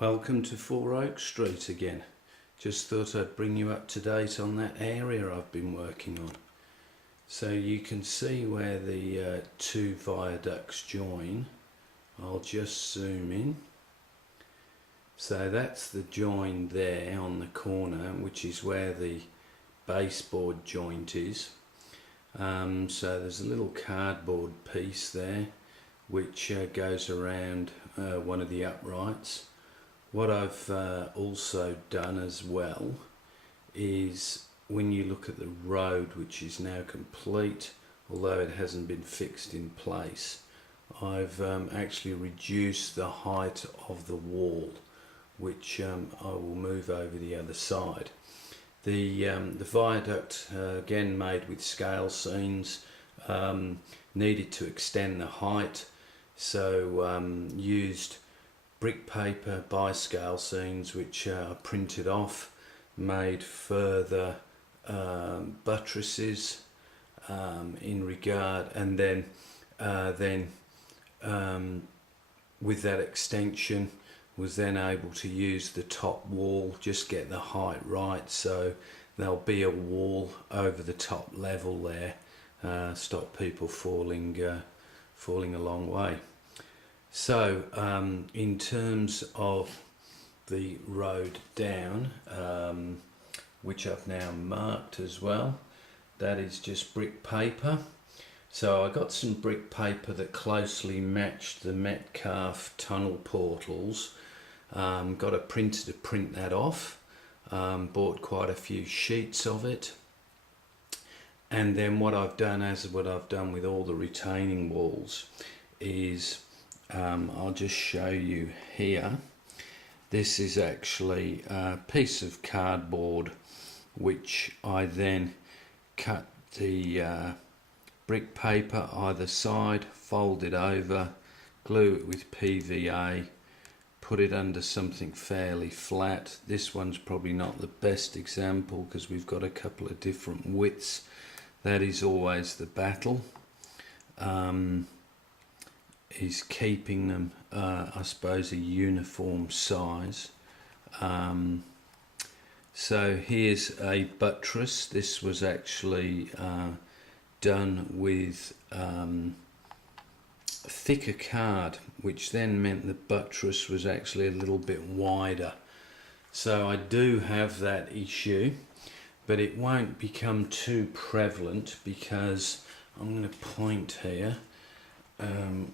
Welcome to 4 Oak Street again. Just thought I'd bring you up to date on that area I've been working on. So you can see where the two viaducts join. I'll just zoom in. So that's the join there on the corner, which is where the baseboard joint is. So there's a little cardboard piece there which goes around one of the uprights. What I've also done as well is, when you look at the road, which is now complete, although it hasn't been fixed in place, I've actually reduced the height of the wall, which I will move over the other side. The viaduct, again made with scale scenes, needed to extend the height, so used brick paper by scale scenes, which are printed off, made further buttresses in regard, and then with that extension was then able to use the top wall, just get the height right, so there'll be a wall over the top level there, stop people falling a long way. So in terms of the road down, which I've now marked as well, that is just brick paper. So I got some brick paper that closely matched the Metcalfe tunnel portals. Got a printer to print that off. Bought quite a few sheets of it. And then what I've done, as what I've done with all the retaining walls, is I'll just show you here. This is actually a piece of cardboard which I then cut the brick paper either side, fold it over, glue it with PVA, put it under something fairly flat. This one's probably not the best example because we've got a couple of different widths. That is always the battle. Is keeping them, I suppose, a uniform size. So here's a buttress. This was actually done with thicker card, which then meant the buttress was actually a little bit wider. So I do have that issue, but it won't become too prevalent because I'm going to point here.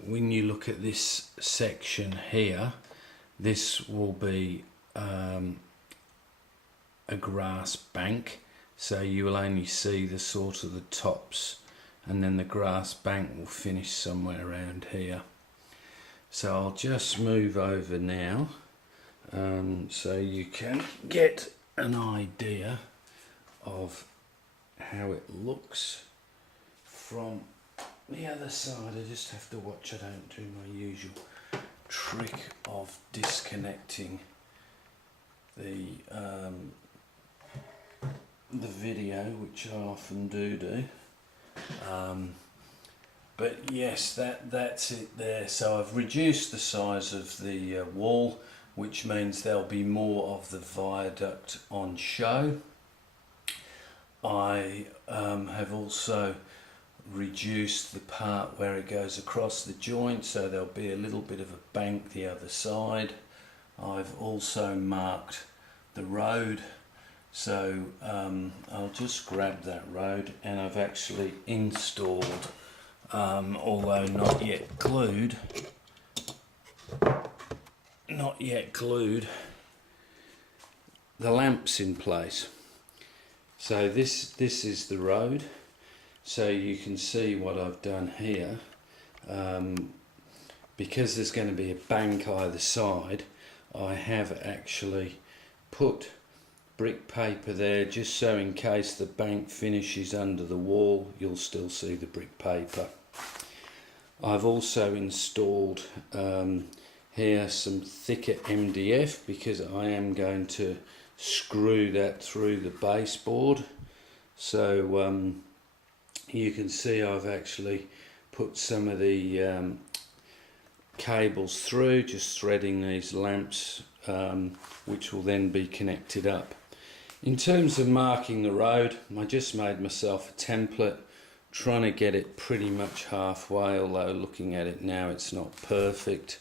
When you look at this section here, this will be a grass bank, so you will only see the sort of the tops, and then the grass bank will finish somewhere around here. So I'll just move over now so you can get an idea of how it looks from the other side. I just have to watch I don't do my usual trick of disconnecting the video, which I often do. But yes, that's it there. So I've reduced the size of the wall, which means there'll be more of the viaduct on show. I have also reduced the part where it goes across the joint, so there'll be a little bit of a bank the other side. I've also marked the road, so I'll just grab that road, and I've actually installed, although not yet glued, the lamps in place. So this is the road. So you can see what I've done here. Because there's going to be a bank either side, I have actually put brick paper there, just so in case the bank finishes under the wall, you'll still see the brick paper. I've also installed here some thicker MDF, because I am going to screw that through the baseboard. So you can see I've actually put some of the cables through, just threading these lamps which will then be connected up. In terms of marking the road, I just made myself a template, trying to get it pretty much halfway, although looking at it now it's not perfect.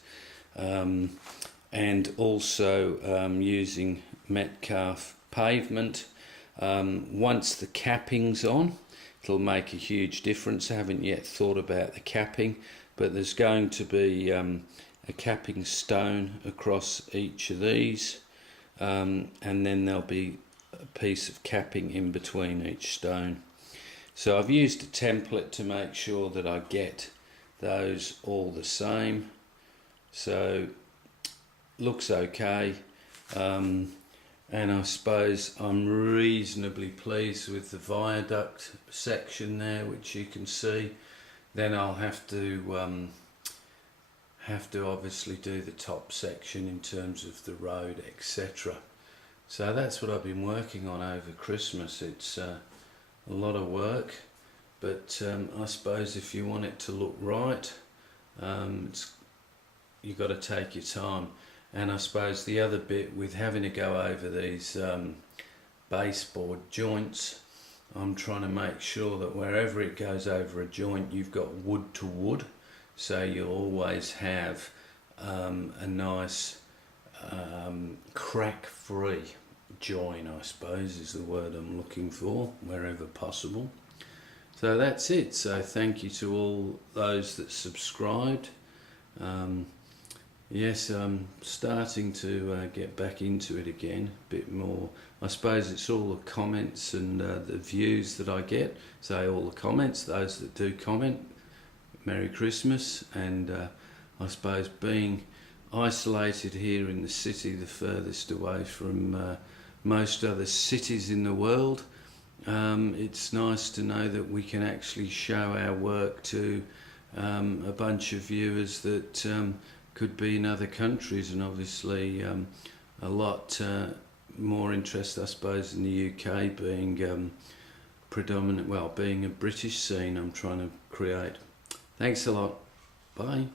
And also using Metcalfe pavement. Once the capping's on, it'll make a huge difference. I haven't yet thought about the capping, but there's going to be a capping stone across each of these, and then there'll be a piece of capping in between each stone. So I've used a template to make sure that I get those all the same. So looks okay, and I suppose I'm reasonably pleased with the viaduct section there, which you can see. Then I'll have to obviously do the top section in terms of the road, etc. So that's what I've been working on over Christmas. It's a lot of work, but I suppose if you want it to look right, you've got to take your time. And I suppose the other bit with having to go over these baseboard joints, I'm trying to make sure that wherever it goes over a joint, you've got wood to wood, so you'll always have a nice crack-free join, I suppose is the word I'm looking for, wherever possible. So that's it. So thank you to all those that subscribed. Yes, I'm starting to get back into it again a bit more. I suppose it's all the comments and the views that I get. So all the comments, those that do comment, Merry Christmas. And I suppose being isolated here in the city, the furthest away from most other cities in the world, it's nice to know that we can actually show our work to a bunch of viewers that could be in other countries, and obviously a lot more interest, I suppose, in the UK being predominant, well, being a British scene I'm trying to create. Thanks a lot. Bye.